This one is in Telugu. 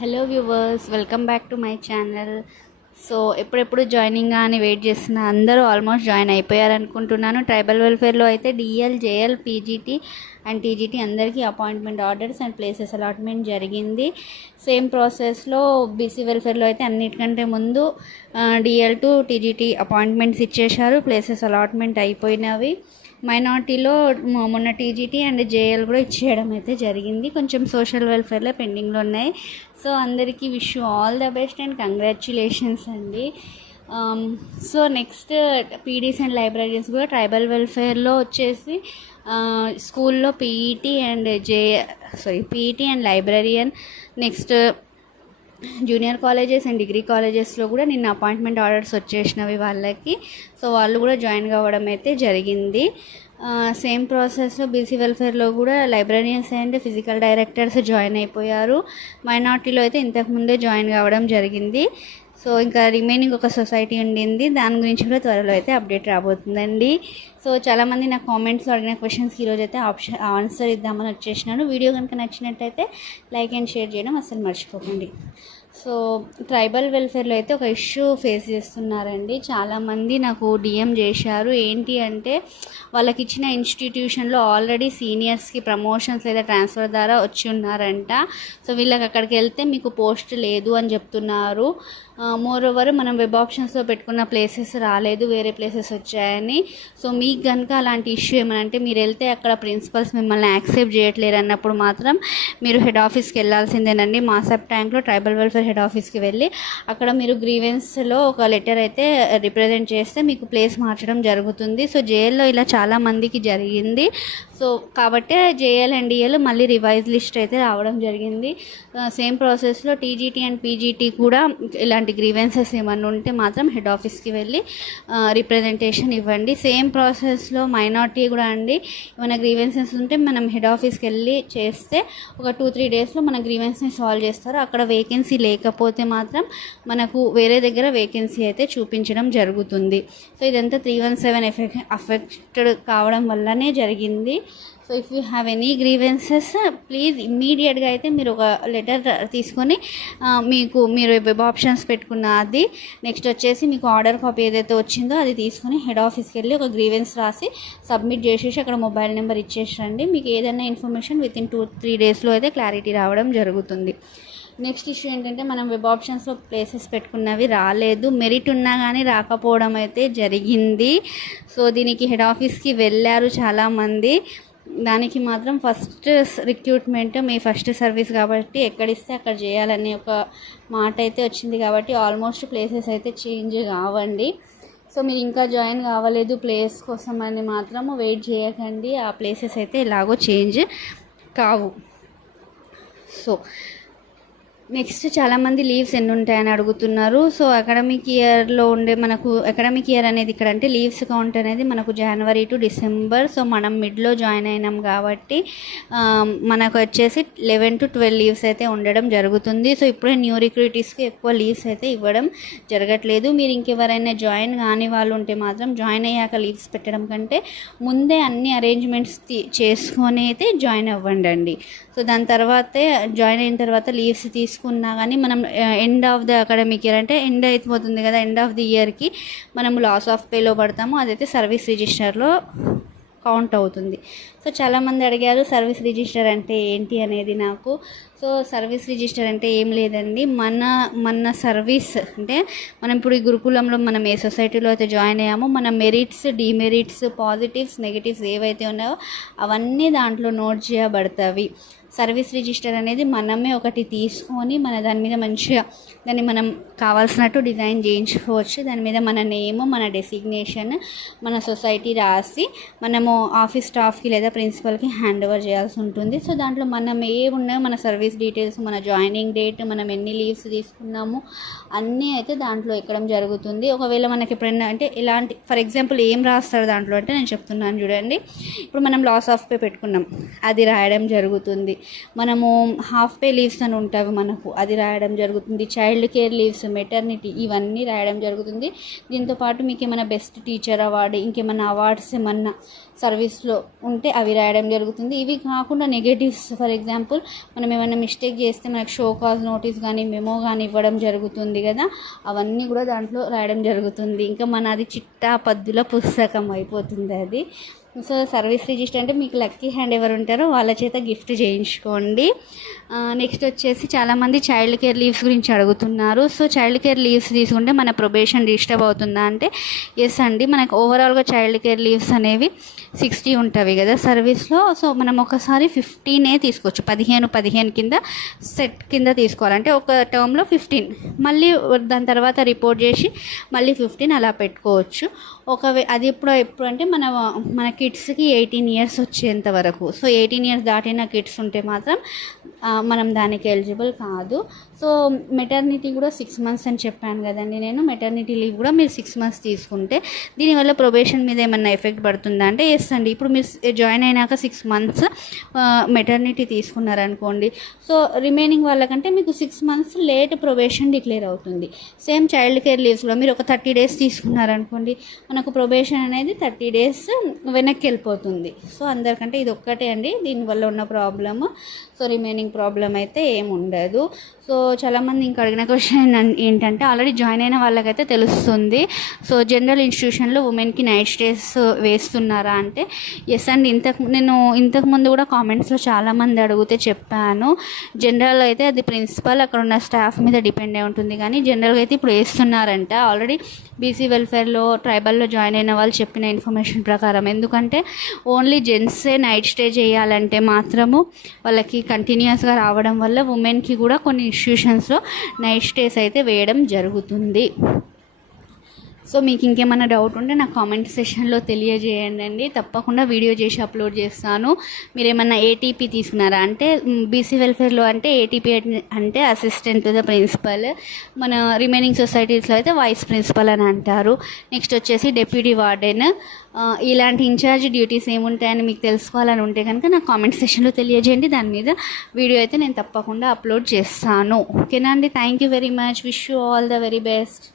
Hello viewers welcome back to my channel so ఎప్పుడెప్పుడు జాయినింగ్ అని వెయిట్ చేస్తున్న అందరూ ఆల్మోస్ట్ జాయిన్ అయిపోయారు అనుకుంటున్నాను ట్రైబల్ వెల్ఫేర్లో అయితే DL JL PGT and TGT అందరికీ appointment orders and places allotment జరిగింది. సేమ్ ప్రాసెస్లో బీసీ వెల్ఫేర్లో అయితే అన్నిటికంటే ముందు డిఎల్ టు టీజీటీ అపాయింట్మెంట్స్ ఇచ్చేశారు. ప్లేసెస్ అలాట్మెంట్ అయిపోయినవి. మైనార్టీలో మొన్న టీజీటీ అండ్ జేఎల్ కూడా ఇచ్చేయడం అయితే జరిగింది. కొంచెం సోషల్ వెల్ఫేర్లో పెండింగ్లో ఉన్నాయి. సో అందరికీ wish all the best and congratulations అండి. So next PDs and libraries కూడా ట్రైబల్ వెల్ఫేర్లో వచ్చేసి స్కూల్లో PET and J sorry PET and librarian next junior colleges and degree కాలేజెస్లో కూడా నిన్న అపాయింట్మెంట్ ఆర్డర్స్ వచ్చేసినవి వాళ్ళకి. సో వాళ్ళు కూడా జాయిన్ కావడం అయితే జరిగింది. సేమ్ ప్రాసెస్లో బీసీ వెల్ఫేర్లో కూడా librarians and physical directors join అయిపోయారు. మైనార్టీలో అయితే ఇంతకుముందే జాయిన్ కావడం జరిగింది. సో ఇంకా రిమైనింగ్ ఒక సొసైటీ ఉండింది. దాని గురించి కూడా త్వరలో అయితే అప్డేట్ రాబోతుందండి. సో చాలామంది నా కామెంట్స్లో అడిగిన క్వశ్చన్స్కి ఈరోజు అయితే ఆప్షన్ ఆన్సర్ ఇద్దామని వచ్చేసినాను వీడియో కనుక నచ్చినట్టయితే లైక్ అండ్ షేర్ చేయడం అసలు మర్చిపోకండి. సో ట్రైబల్ వెల్ఫేర్లో అయితే ఒక ఇష్యూ ఫేస్ చేస్తున్నారండి. చాలామంది నాకు డిఎం చేశారు. ఏంటి అంటే వాళ్ళకి ఇచ్చిన ఇన్స్టిట్యూషన్లో ఆల్రెడీ సీనియర్స్కి ప్రమోషన్స్ లేదా ట్రాన్స్ఫర్ ద్వారా వచ్చి ఉన్నారంట. సో వీళ్ళకి అక్కడికి వెళ్తే మీకు పోస్ట్ లేదు అని చెప్తున్నారు. మోర్ ఓవర్ మనం వెబ్ ఆప్షన్స్లో పెట్టుకున్న ప్లేసెస్ రాలేదు వేరే ప్లేసెస్ వచ్చాయని. సో మీకు కనుక అలాంటి ఇష్యూ ఏమైనా అంటే మీరు వెళ్తే అక్కడ ప్రిన్సిపల్స్ మిమ్మల్ని యాక్సెప్ట్ చేయట్లేరు అన్నప్పుడు మాత్రం మీరు హెడ్ ఆఫీస్కి వెళ్ళాల్సిందేనండి. మాసప్ ట్యాంక్లో ట్రైబల్ వెల్ఫేర్ హెడ్ ఆఫీస్కి వెళ్ళి అక్కడ మీరు గ్రీవెన్స్లో ఒక లెటర్ అయితే రిప్రజెంట్ చేస్తే మీకు ప్లేస్ మార్చడం జరుగుతుంది. సో జేఎల్లో ఇలా చాలా మందికి జరిగింది. సో కాబట్టి జేఎల్ అండ్ డిఎల్ మళ్ళీ రివైజ్ లిస్ట్ అయితే రావడం జరిగింది. సేమ్ ప్రాసెస్లో టీజీటీ అండ్ పీజీటీ కూడా ఇలాంటి గ్రీవెన్సెస్ ఏమన్నా ఉంటే మాత్రం హెడ్ ఆఫీస్కి వెళ్ళి రిప్రజెంటేషన్ ఇవ్వండి. సేమ్ ప్రాసెస్లో మైనార్టీ కూడా అండి. ఏమైనా గ్రీవెన్సెస్ ఉంటే మనం హెడ్ ఆఫీస్కి వెళ్ళి చేస్తే ఒక టూ త్రీ డేస్లో మన గ్రీవెన్స్ని సాల్వ్ చేస్తారు. అక్కడ వేకెన్సీ లేకపోతే మాత్రం మనకు వేరే దగ్గర వేకెన్సీ అయితే చూపించడం జరుగుతుంది. సో ఇదంతా three one seven effect affected కావడం వల్లనే జరిగింది. So if you have any grievances please ఇమ్మీడియట్గా అయితే మీరు ఒక లెటర్ తీసుకొని మీకు మీరు వెబ్ ఆప్షన్స్ పెట్టుకున్న అది. నెక్స్ట్ వచ్చేసి మీకు ఆర్డర్ కాపీ ఏదైతే వచ్చిందో అది తీసుకొని హెడ్ ఆఫీస్కి వెళ్ళి ఒక గ్రీవెన్స్ రాసి సబ్మిట్ చేసేసి అక్కడ మొబైల్ నెంబర్ ఇచ్చేసండి. మీకు ఏదైనా information with in two three డేస్లో అయితే క్లారిటీ రావడం జరుగుతుంది. నెక్స్ట్ ఇష్యూ ఏంటంటే మనం వెబ్ ఆప్షన్స్లో ప్లేసెస్ పెట్టుకున్నవి రాలేదు. మెరిట్ ఉన్నా కానీ రాకపోవడం అయితే జరిగింది. సో దీనికి హెడ్ ఆఫీస్కి వెళ్ళారు చాలామంది. దానికి మాత్రం ఫస్ట్ రిక్రూట్మెంట్ మీ ఫస్ట్ సర్వీస్ కాబట్టి ఎక్కడిస్తే అక్కడ చేయాలనే ఒక మాట అయితే వచ్చింది కాబట్టి ఆల్మోస్ట్ ప్లేసెస్ అయితే చేంజ్ కావండి. సో మీరు ఇంకా జాయిన్ కావలేదు ప్లేస్ కోసం అని మాత్రం వెయిట్ చేయకండి. ఆ ప్లేసెస్ అయితే ఎలాగో చేంజ్ కావు. సో నెక్స్ట్ చాలామంది లీవ్స్ ఎన్ని ఉంటాయని అడుగుతున్నారు సో అకాడమిక్ ఇయర్లో ఉండే మనకు అకాడమిక్ ఇయర్ అనేది ఇక్కడ అంటే లీవ్స్ కౌంట్ అనేది మనకు జనవరి టు డిసెంబర్ సో మనం మిడ్లో జాయిన్ అయినాం కాబట్టి మనకు వచ్చేసి లెవెన్ టు ట్వెల్వ్ లీవ్స్ అయితే ఉండడం జరుగుతుంది. సో ఇప్పుడే న్యూ రిక్రూటీస్కి ఎక్కువ లీవ్స్ అయితే ఇవ్వడం జరగట్లేదు. మీరు ఇంకెవరైనా జాయిన్ కాని వాళ్ళు ఉంటే మాత్రం జాయిన్ అయ్యాక లీవ్స్ పెట్టడం కంటే ముందే అన్ని అరేంజ్మెంట్స్ చేసుకొని అయితే జాయిన్ అవ్వండి సో దాని తర్వాతే జాయిన్ అయిన తర్వాత లీవ్స్ తీసుకు తీసుకున్నా కానీ మనం end of the academic year అంటే ఎండ్ అయిపోతుంది కదా ఎండ్ ఆఫ్ ది ఇయర్కి మనం లాస్ ఆఫ్ పేలో పడతాము. అదైతే సర్వీస్ రిజిస్టర్లో కౌంట్ అవుతుంది. సో చాలామంది అడిగారు సర్వీస్ రిజిస్టర్ అంటే ఏంటి అనేది నాకు. సో సర్వీస్ రిజిస్టర్ అంటే ఏం లేదండి. మన మన సర్వీస్ అంటే మనం ఇప్పుడు ఈ గురుకులంలో మనం ఏ సొసైటీలో అయితే జాయిన్ అయ్యామో మన మెరిట్స్ డిమెరిట్స్ పాజిటివ్స్ నెగిటివ్స్ ఏవైతే ఉన్నాయో అవన్నీ దాంట్లో నోట్ చేయబడతాయి సర్వీస్ రిజిస్టర్ అనేది మనమే ఒకటి తీసుకొని మన దాని మీద మంచిగా దాన్ని మనం కావాల్సినట్టు డిజైన్ చేయించుకోవచ్చు. దాని మీద మన నేమ్ మన డెసిగ్నేషన్ మన సొసైటీ రాసి మనము ఆఫీస్ స్టాఫ్కి లేదా ప్రిన్సిపల్కి హ్యాండ్ ఓవర్ చేయాల్సి ఉంటుంది. సో దాంట్లో మనం ఏ ఉన్నాయో మన సర్వీస్ డీటెయిల్స్ మన జాయినింగ్ డేట్ మనం ఎన్ని లీవ్స్ తీసుకున్నాము అన్నీ అయితే దాంట్లో ఎక్కడం జరుగుతుంది. ఒకవేళ మనకి ఎప్పుడైనా అంటే ఇలాంటి ఫర్ ఎగ్జాంపుల్ ఏం రాస్తారు దాంట్లో అంటే నేను చెప్తున్నాను చూడండి. ఇప్పుడు మనం లాస్ ఆఫ్ పే పెట్టుకున్నాం. అది రాయడం జరుగుతుంది. మనము హాఫ్ పే లీవ్స్ అని ఉంటాయి మనకు. అది రాయడం జరుగుతుంది. చైల్డ్ కేర్ లీవ్స్ మెటర్నిటీ ఇవన్నీ రాయడం జరుగుతుంది. దీంతో పాటు మీకు ఏమైనా బెస్ట్ టీచర్ అవార్డు ఇంకేమైనా అవార్డ్స్ ఏమన్నా సర్వీస్లో ఉంటే అవి రాయడం జరుగుతుంది. ఇవి కాకుండా నెగటివ్స్ ఫర్ ఎగ్జాంపుల్ మనం ఏమైనా మిస్టేక్ చేస్తే మనకు షో కాజ్ నోటీస్ కానీ మెమో కానీ ఇవ్వడం జరుగుతుంది కదా. అవన్నీ కూడా దాంట్లో రాయడం జరుగుతుంది. ఇంకా మనది చిట్టా పద్దుల పుస్తకం అయిపోతుంది అది. సో సర్వీస్ రిజిస్టర్ అంటే మీకు లక్కీ హ్యాండ్ ఎవరు ఉంటారో వాళ్ళ చేత గిఫ్ట్ చేయించుకోండి. నెక్స్ట్ వచ్చేసి చాలామంది చైల్డ్ కేర్ లీవ్స్ గురించి అడుగుతున్నారు. సో చైల్డ్ కేర్ లీవ్స్ తీసుకుంటే మన ప్రొబేషన్ డిస్టర్బ్ అవుతుందా అంటే ఎస్ అండి. మనకు ఓవరాల్గా చైల్డ్ కేర్ లీవ్స్ అనేవి సిక్స్టీ ఉంటుంది కదా సర్వీస్లో. సో మనం ఒకసారి ఫిఫ్టీనే తీసుకోవచ్చు. పదిహేను పదిహేను కింద సెట్ కింద తీసుకోవాలంటే ఒక టర్మ్లో ఫిఫ్టీన్. మళ్ళీ దాని తర్వాత రిపోర్ట్ చేసి మళ్ళీ ఫిఫ్టీన్ అలా పెట్టుకోవచ్చు. ఒకవే అది ఎప్పుడో ఎప్పుడు అంటే మన మన కిడ్స్కి ఎయిటీన్ ఇయర్స్ వచ్చేంత వరకు. సో ఎయిటీన్ ఇయర్స్ దాటిన కిడ్స్ ఉంటే మాత్రం మనం దానికి ఎలిజిబుల్ కాదు. సో మెటర్నిటీ కూడా సిక్స్ మంత్స్ అని చెప్పాను కదండి నేను. మెటర్నిటీ లీవ్ కూడా మీరు సిక్స్ మంత్స్ తీసుకుంటే దీనివల్ల ప్రొబేషన్ మీద ఏమన్నా ఎఫెక్ట్ పడుతుందా అంటే ఎస్ అండి. ఇప్పుడు మీరు జాయిన్ అయినాక సిక్స్ మంత్స్ మెటర్నిటీ తీసుకున్నారనుకోండి. సో రిమైనింగ్ వాళ్ళకంటే మీకు six months late probation declare అవుతుంది. సేమ్ చైల్డ్ కేర్ లీవ్స్ కూడా మీరు ఒక థర్టీ డేస్ తీసుకున్నారనుకోండి మనకు ప్రొబేషన్ అనేది థర్టీ డేస్ వెనక్కి వెళ్ళిపోతుంది. సో అందరికంటే ఇది ఒక్కటే అండి. దీనివల్ల ఉన్న ప్రాబ్లమ్ సో రిమైనింగ్ ప్రాబ్లం అయితే ఏమి ఉండదు. సో చాలామంది ఇంకా అడిగిన క్వశ్చన్ ఏంటంటే ఆల్రెడీ జాయిన్ అయిన వాళ్ళకైతే తెలుస్తుంది. సో జనరల్ ఇన్స్టిట్యూషన్లో ఉమెన్కి నైట్ స్టేస్ వేస్తున్నారా అంటే ఎస్ అండి. ఇంతకు నేను ఇంతకు ముందు కూడా కామెంట్స్లో చాలామంది అడిగితే చెప్పాను. జనరల్ అయితే అది ప్రిన్సిపల్ అక్కడ ఉన్న స్టాఫ్ మీద డిపెండ్ అయి ఉంటుంది. కానీ జనరల్గా అయితే ఇప్పుడు వేస్తున్నారంట. ఆల్రెడీ బీసీ వెల్ఫేర్లో ట్రైబల్లో జాయిన్ అయిన వాళ్ళు చెప్పిన ఇన్ఫర్మేషన్ ప్రకారం. ఎందుకంటే ఓన్లీ జెంట్సే నైట్ స్టే చేయాలంటే మాత్రము వాళ్ళకి కంటిన్యూస్గా రావడం వల్ల ఉమెన్కి కూడా కొన్ని ఇన్స్టిట్యూషన్స్లో నైట్ స్టేస్ అయితే వేయడం జరుగుతుంది. సో మీకు ఇంకేమైనా డౌట్ ఉంటే నాకు కామెంట్ సెషన్లో తెలియజేయండి అండి తప్పకుండా వీడియో చేసి అప్లోడ్ చేస్తాను. మీరు ఏమైనా ఏటీపీ తీసుకున్నారా? అంటే బీసీ వెల్ఫేర్లో అంటే ఏటీపీ అంటే అసిస్టెంట్ టు ద ప్రిన్సిపల్ మన రిమైనింగ్ సొసైటీస్లో అయితే వైస్ ప్రిన్సిపల్ అని అంటారు. నెక్స్ట్ వచ్చేసి డెప్యూటీ వార్డెన్ ఇలాంటి ఇన్ఛార్జ్ డ్యూటీస్ ఏముంటాయని మీకు తెలుసుకోవాలని ఉంటే కనుక నాకు కామెంట్ సెషన్లో తెలియజేయండి. దాని మీద వీడియో అయితే నేను తప్పకుండా అప్లోడ్ చేస్తాను. ఓకేనా అండి? Thank you very much wish you all the very best